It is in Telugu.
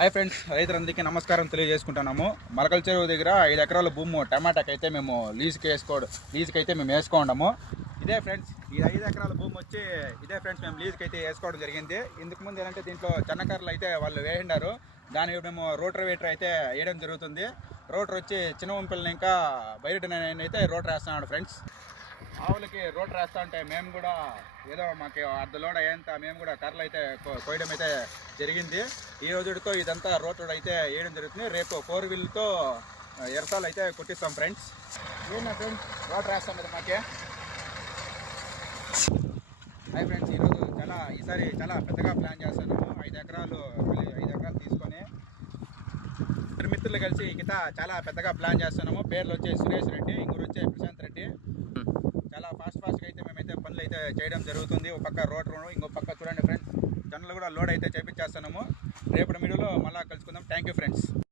హాయ్ ఫ్రెండ్స్, రైతులందరికీ నమస్కారం తెలియజేసుకుంటున్నాము. మలకల చెరువు దగ్గర 5 ఎకరాల భూమి టమాటాకి అయితే మేము లీజుకి అయితే మేము వేసుకోవడము. ఇదే ఫ్రెండ్స్, ఈ 5 ఎకరాల భూమి వచ్చి ఇదే ఫ్రెండ్స్ మేము లీజుకి అయితే వేసుకోవడం జరిగింది. ఇందుకు ముందు ఏంటంటే దీంట్లో చిన్నకర్రలు అయితే వాళ్ళు వేసిండారు. దానికి మేము రోటర్ వేటర్ అయితే వేయడం జరుగుతుంది. రోటర్ వచ్చి చిన్న వంపిల్ని ఇంకా బయట అయితే రోటర్ వేస్తున్నాడు ఫ్రెండ్స్. ఆవులకి రోటర్ వేస్తూ ఉంటే మేము కూడా ఏదో మాకు అర్ధ లోడ్ అయ్యేంత మేము కూడా కర్రలు అయితే కోయడం అయితే జరిగింది. ఈ రోజుతో ఇదంతా రోటర్ అయితే వేయడం జరుగుతుంది. రేపు 4 వీల్తో ఎరసాలు అయితే కొట్టిస్తాం ఫ్రెండ్స్. ఏనా ఫ్రెండ్స్, రోటర్ వేస్తాం కదా మాకే. హాయ్ ఫ్రెండ్స్, ఈసారి చాలా పెద్దగా ప్లాన్ చేస్తున్నాము. 5 ఎకరాలు తీసుకొని మిత్రులు కలిసి కింద చాలా పెద్దగా ప్లాన్ చేస్తున్నాము. పేర్లు వచ్చే సురేష్ రెడ్డి, ఇంకొకరు వచ్చే ప్రశాంత్ రెడ్డి. చాలా ఫాస్ట్గా అయితే మేమైతే పనులు అయితే చేయడం జరుగుతుంది. ఒక పక్క రోటర్, ఇంకో పక్క చూడండి ఫ్రెండ్స్, జొన్నలు కూడా లోడ్ అయితే చేపించేస్తున్నాము. రేపటి వీడియోలో మళ్ళీ కలుసుకుందాం. Thank you friends.